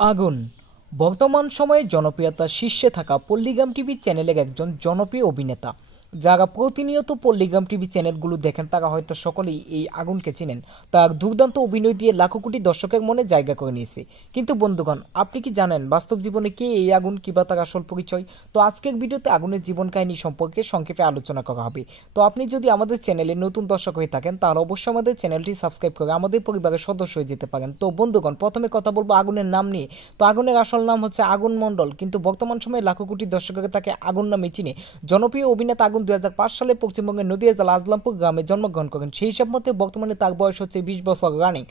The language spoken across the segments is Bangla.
আগুন বর্তমান সময়ে জনপ্রিয়তার শীর্ষে থাকা পল্লিগ্রাম টিভি চ্যানেলের একজন জনপ্রিয় অভিনেতা। যারা প্রতিনিয়ত পল্লিগ্রাম টিভি চ্যানেলগুলো দেখেন তারা হয়তো সকলেই এই আগুনকে চিনেন। তার দুর্দান্ত অভিনয় দিয়ে লাখো কোটি দর্শকের মনে জায়গা করে নিয়েছে। কিন্তু বন্ধুগণ, আপনি কি জানেন বাস্তব জীবনে কে এই আগুন, কিবা তার আসল পরিচয়? তো আজকের ভিডিওতে আগুনের জীবন কাহিনী সম্পর্কে সংক্ষেপে আলোচনা করা হবে। তো আপনি যদি আমাদের চ্যানেলে নতুন দর্শক হয়ে থাকেন তাহলে অবশ্যই আমাদের চ্যানেলটি সাবস্ক্রাইব করে আমাদের পরিবারের সদস্য হয়ে যেতে পারেন। তো বন্ধুগণ, প্রথমে কথা বলবো আগুনের নাম নিয়ে। তো আগুনের আসল নাম হচ্ছে আগুন মণ্ডল, কিন্তু বর্তমান সময়ে লাখো কোটি দর্শকের তাকে আগুন নামে চিনে। জনপ্রিয় অভিনেতা আগুন 2005 সালে পশ্চিমবঙ্গের নদিয়া জেলা আজলামপুর গ্রামে জন্মগ্রহণ করেন। সেই হিসাব মতে বর্তমানে তার বয়স হচ্ছে 20 বছর রানিং।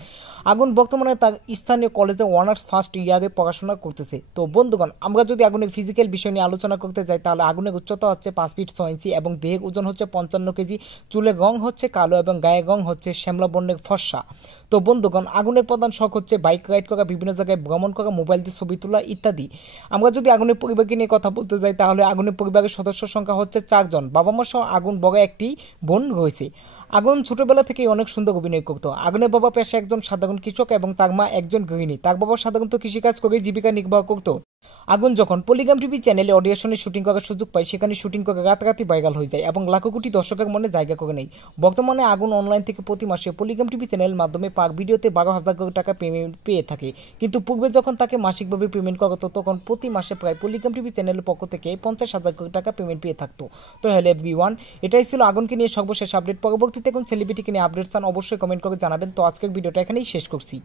আগুন বর্তমানে তার স্থানীয় কলেজে অনার্স ফার্স্ট ইয়ারে পড়াশোনা করতেছে। তো বন্ধুগণ, আমরা যদি আগুনের ফিজিক্যাল বিষয় নিয়ে আলোচনা করতে যাই তাহলে আগুনের উচ্চতা হচ্ছে 5 ফিট 6 ইঞ্চি এবং দেহের ওজন হচ্ছে 55 কেজি। চুলের রং হচ্ছে কালো এবং গায়ের রং হচ্ছে শ্যামলা বর্ণের ফর্সা। তো বন্ধুগণ, আগুনের প্রধান শখ হচ্ছে বাইক রাইড করা, বিভিন্ন জায়গায় ভ্রমণ করা, মোবাইল দিয়ে ছবি তোলা ইত্যাদি। আমরা যদি আগুনের পরিবারকে নিয়ে কথা বলতে যাই তাহলে আগুনের পরিবারের সদস্য সংখ্যা হচ্ছে 4 জন। বাবা মা সহ আগুন বড় একটি বোন রয়েছে। আগুন ছোটবেলা থেকেই অনেক সুন্দর অভিনয় করত। আগুনের বাবা পেশা একজন সাধারণ কৃষক এবং তার মা একজন গৃহিণী। তার বাবা সাধারণত কৃষিকাজ করে জীবিকা নির্বাহ করত। আগুন যখন পল্লিগ্রাম টিভি চ্যানেলে অডিশনে শুটিং করার সুযোগ পায় সেখানে শুটিং করে রাতারাতি ভাইরাল হয়ে যায় এবং লাখো কোটি দর্শকের মনে জায়গা করে নেয়। বর্তমানে আগুন অনলাইন থেকে প্রতি মাসে পল্লিগ্রাম টিভি চ্যানেলের মাধ্যমে পার ভিডিওতে 12,000 টাকা পেমেন্ট পেয়ে থাকে। কিন্তু পূর্বে যখন তাকে মাসিকভাবে পেমেন্ট করা হতো তখন প্রতি মাসে প্রায় পল্লিগ্রাম টিভি চ্যানেলের পক্ষ থেকে 50,000 টাকা পেমেন্ট পেয়ে থাকতো। তো হ্যালো এভরিওয়ান, এটাই ছিল আগুনকে নিয়ে সর্বশেষ আপডেট। পরবর্তীতে কোন সেলিব্রিটিকে নিয়ে আপডেট চান অবশ্যই কমেন্ট করে জানাবেন। তো আজকের ভিডিওটা এখানেই শেষ করছি।